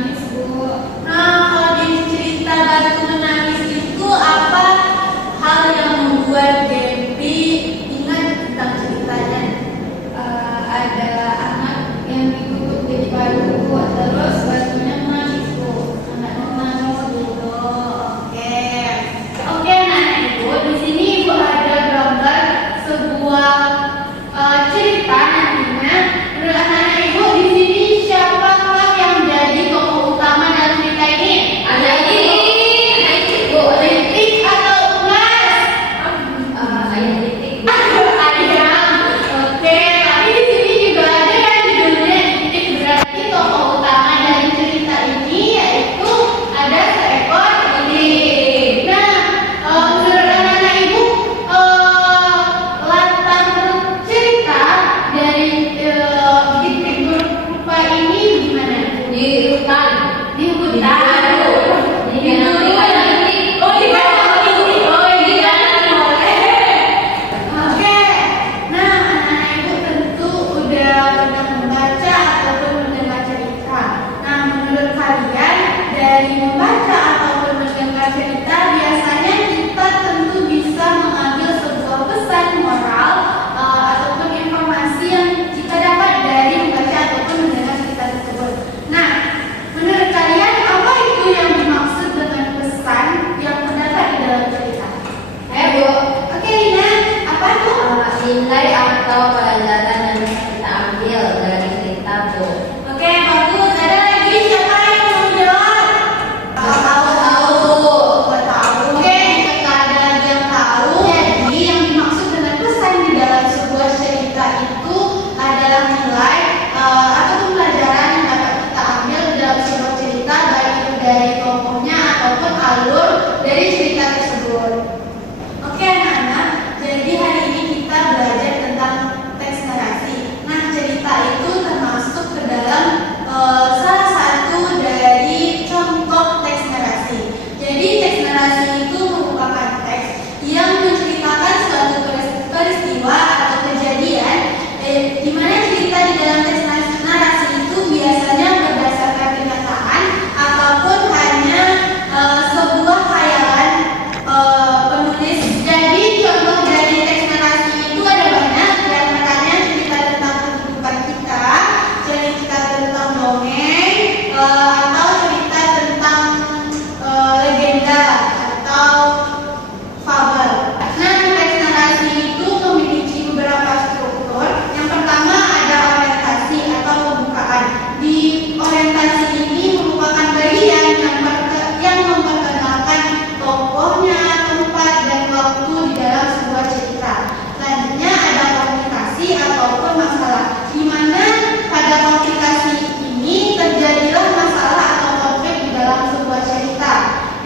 menangis, Bu. Nah, kalau di cerita Batu Menangis itu apa hal yang membuat Devi ingat tentang ceritanya? Ada anak yang dikutuk jadi batu, terus batunya menangis, Bu. Anaknya menangis, Bu. Oke. Oke, nah Ibu, di sini Ibu ada gambar sebuah cerita nantinya. Menurut anak Ibu di sini siapakah yang jadi tokoh utama dalam cerita ini? Ada Titik, Bu. Titik atau Ulas? Ayah Titik, Bu. Ayam. Oke, tapi di sini juga ada kan judulnya Titik, berarti tokoh utama dari cerita ini yaitu ada seekor titik. Nah, menurut anak-anak Ibu, latar cerita dari titik berupa ini gimana? Di hutan. Di hutan. Di titik. Oh, di bawah titik. Oh, ini kan boleh. Oke. Nah, anak-anak Ibu tentu udah pernah membaca ataupun mendengar cerita. Nah, menurut kalian dari membaca ataupun mendengar cerita biasanya kita tentu bisa mengambil sebuah pesan moral ataupun informasi yang kita dapat dari membaca ataupun mendengar cerita tersebut. Nah, menurut kalian apa itu yang dimaksud dengan pesan yang terdapat di dalam cerita? Ayo, Bu. Oke, Lina, apa tuh? Nilai atau pelajaran yang bisa kita ambil dari cerita, Bu. Oke, bagus. Ada lagi siapa yang mau jawab? Tahu. Oke, jika ada lagi yang tahu, jadi yang dimaksud dengan pesan di dalam sebuah cerita itu adalah nilai ataupun pelajaran yang dapat kita ambil dalam sebuah cerita, baik itu dari tokohnya ataupun alur dari cerita tersebut. Oke anak-anak, jadi hari ini kita belajar tentang teks narasi. Nah, cerita itu termasuk ke dalam salah satu dari contoh teks narasi. Jadi teks narasi itu merupakan teks yang menceritakan suatu peristiwa atau kejadian di mana cerita di dalam teks narasi itu biasanya berdasarkan kenyataan ataupun hanya sebuah khayalan penulis. Jadi contoh dari teks narasi itu ada banyak, di antaranya cerita tentang kehidupan kita, cerita tentang dongeng, atau cerita tentang legenda atau fabel. Nah, teks narasi itu memiliki beberapa struktur. Yang pertama ada orientasi atau pembukaan. Di orientasi ini merupakan bagian yang memperkenalkan tokohnya, tempat, dan waktu di dalam sebuah cerita. Selanjutnya ada komunikasi ataupun masalah, di mana pada komunikasi ini terjadilah masalah atau konflik di dalam sebuah cerita.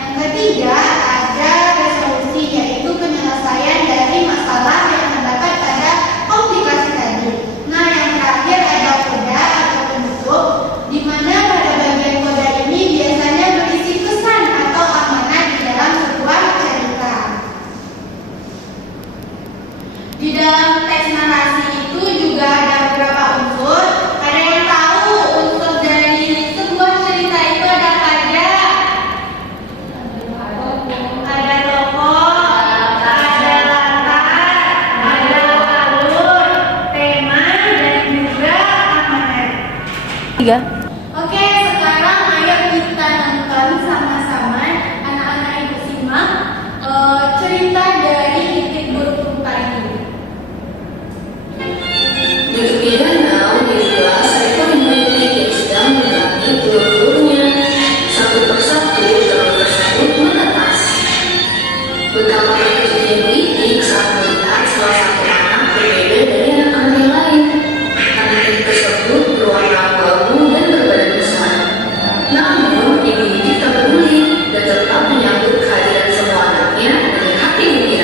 Yang ketiga ada resolusi, yaitu penyelesaian dari masalah yang terdapat pada komplikasi tadi. Nah, yang terakhir ada koda atau penutup, di mana pada bagian koda ini biasanya berisi pesan atau amanat di dalam sebuah cerita. Di dalam teks narasi itu juga ada beberapa unsur. Ada yang tahu unsur dari sebuah cerita itu ada apa aja? Ada tokoh, ada latar, ada alur, tema, dan juga amanat. 3. Oke, sekarang ayo kita nonton sama-sama. Anak-anak Ibu simak cerita dari titik berupa ini. Duduk di danau, di kelas, seekor ibu-ibu yang sedang menerangi telur-telurnya. Satu persatu telur tersebut menetas. Betapa terkejutnya Titik saat melihat salah satu anak berbeda dari anak-anak yang lain. Anak tersebut berwarna abu-abu dan berbadan besar. Namun, ibu Titik tak peduli dan tetap menyambut kehadiran semua anaknya dengan hati gembira.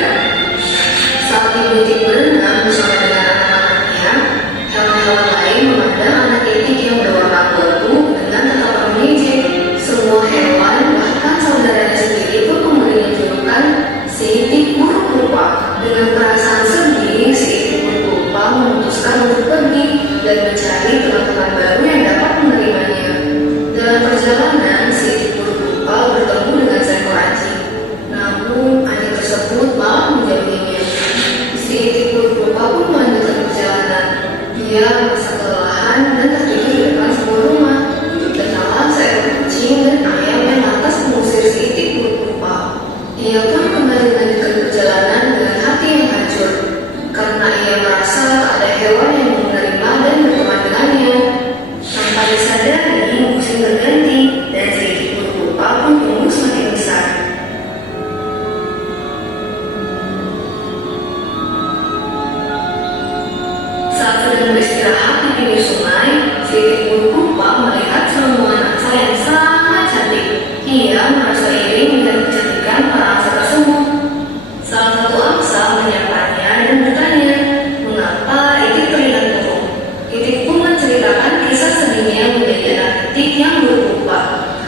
titik yang buruk rupa.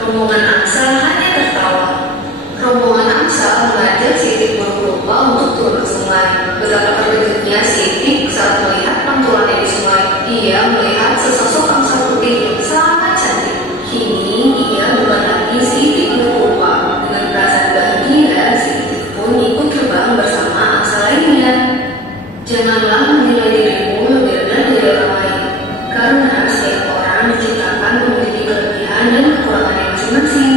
Rombongan Amsal hanya tertawa. Rombongan Amsal mengajak si Itik buruk rupa untuk turun ke sungai. Betapa terkejutnya si Itik saat melihat pantulannya di sungai. Ia melihat sesosok angsa putih yang sangat cantik. Kini ia bukan lagi si Itik buruk rupa. Dengan perasaan bahagia, si Itik pun ikut terbang bersama angsa lainnya. Janganlah menilai dirimu lebih rendah dari orang lain, karena setiap orang diciptakan memiliki kelebihan dan kekurangannya masing-masing.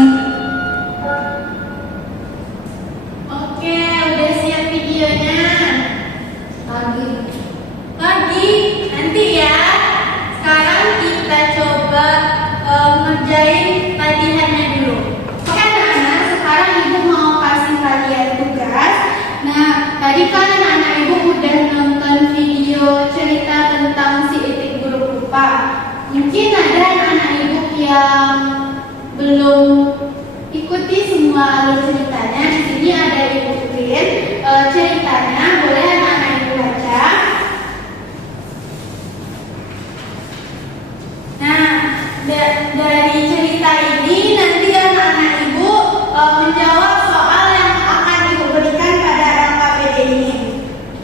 Oke, udah siap videonya? Lagi? Nanti ya. Sekarang kita coba ngerjain latihannya dulu. Oke anak-anak, sekarang ibu mau kasih kalian tugas. Nah, tadi kan anak-anak ibu udah nonton video cerita tentang si Itik buruk rupa. Mungkin ada anak-anak ibu yang belum ikuti semua alur ceritanya. Di sini ada ibu print ceritanya. Boleh anak-anak ibu baca? Nah, dari cerita ini nanti anak-anak ibu menjawab soal yang akan ibu berikan pada LKPD ini.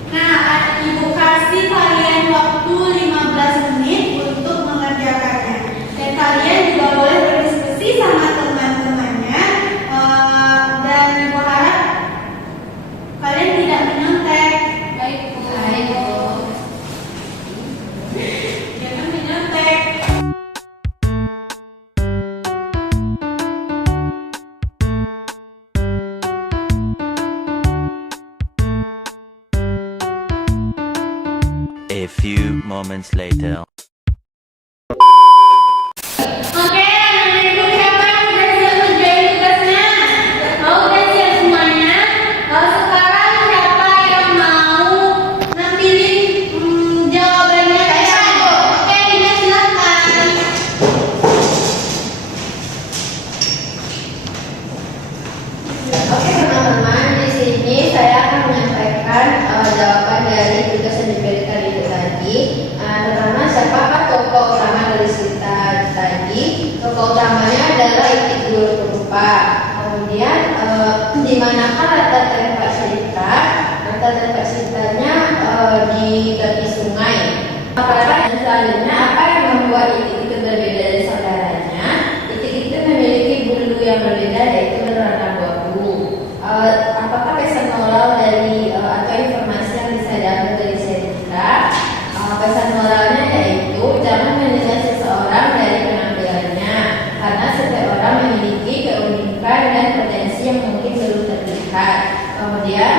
Nah, ibu kasih kalian waktu 15 menit untuk mengerjakannya. Dan kalian juga boleh berdiskusi sama teman-temannya. Dan ibu harap kalian tidak menyontek. Baik, Bu. Jangan menyontek. A few moments later. Oke, anak-anak ibu siapa yang udah siap ngerjain tugasnya? Udah siap semuanya? Sekarang siapa yang mau nampilin jawabannya? Oke, Dina silakan. Oke teman-teman, di sini saya akan menyampaikan jawaban dari tugas yang diberikan itu tadi. Pertama, siapakah tokoh utama dari cerita tadi? Tokoh utamanya adalah Itik buruk rupa. Kemudian, di manakah latar tempat cerita? Latar tempat ceritanya di tepi sungai. Apakah selanjutnya apa yang membuat Itik itu berbeda dari saudaranya? Itik itu memiliki bulu yang berbeda, yaitu berwarna abu-abu. Apakah pesan moral dari atau informasi yang bisa diambil dari cerita? Pesan moralnya yaitu jangan menilai seseorang dari penampilannya, karena setiap orang memiliki keunikan dan potensi yang mungkin belum terlihat. Kemudian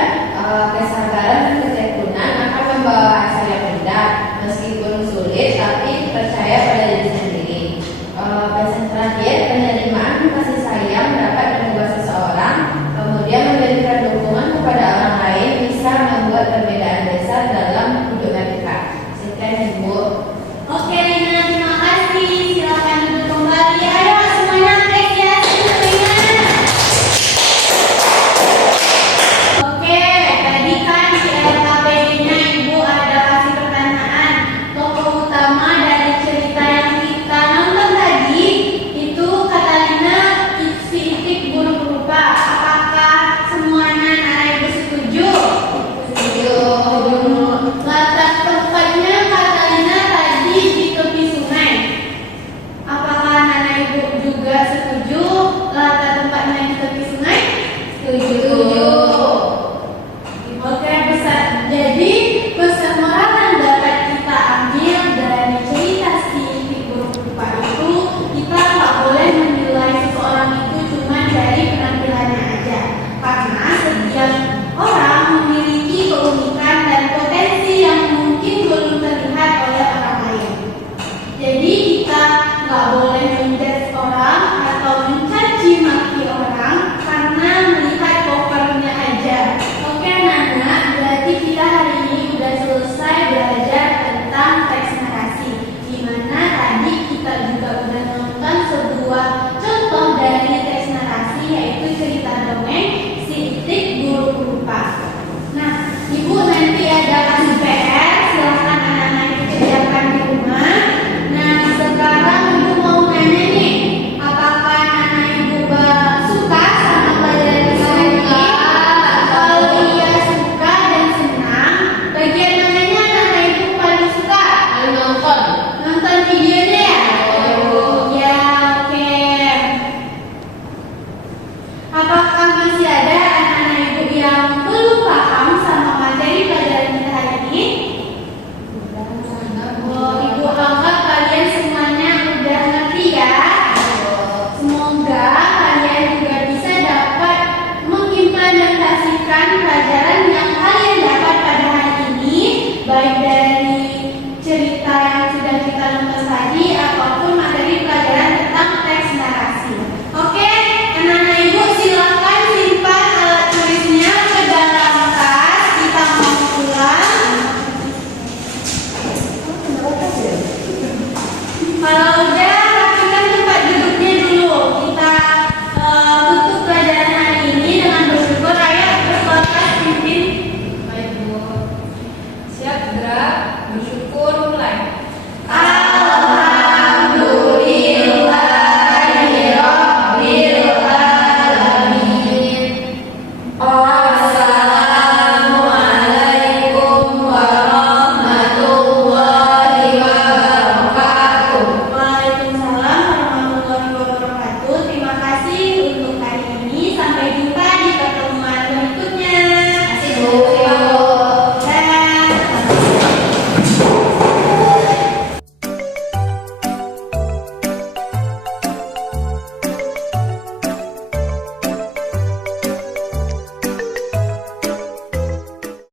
kesabaran dan ketekunan akan membawa hasil yang indah, meskipun sulit tapi percaya pada diri sendiri. Pesan terakhir, penerimaan kasih sayang dapat mengubah seseorang. Kemudian memberikan dukungan kepada orang lain bisa membuat perbedaan besar dalam hidup mereka. Sekian Ibu. Oke, Dina, terima kasih. Silakan duduk kembali. Ayo semuanya tek ya, semuanya. Oke, tadi kan di LKPD-nya Ibu ada kasih pertanyaan. Tokoh utama dari cerita yang kita nonton tadi itu Catalina si Itik buruk rupa. Apakah semuanya anak Ibu setuju? Setuju. Latar tempatnya Catalina tadi di tepi sungai. Apakah anak Ibu juga setuju latar tempatnya di tepi sungai? Setuju. Oke, besar. Jadi pesan moral yang dapat kita ambil dari cerita si Itik buruk rupa itu, kita nggak boleh menilai seseorang itu cuma dari penampilannya aja, karena setiap orang memiliki keunikan dan potensi yang mungkin belum terlihat oleh orang lain. Jadi kita nggak boleh menjudge orang atau mencaci maki orang karena melihat covernya aja. Oke anak-anak, berarti kita hari ini udah selesai belajar tentang teks narasi, di mana tadi kita juga udah nonton sebuah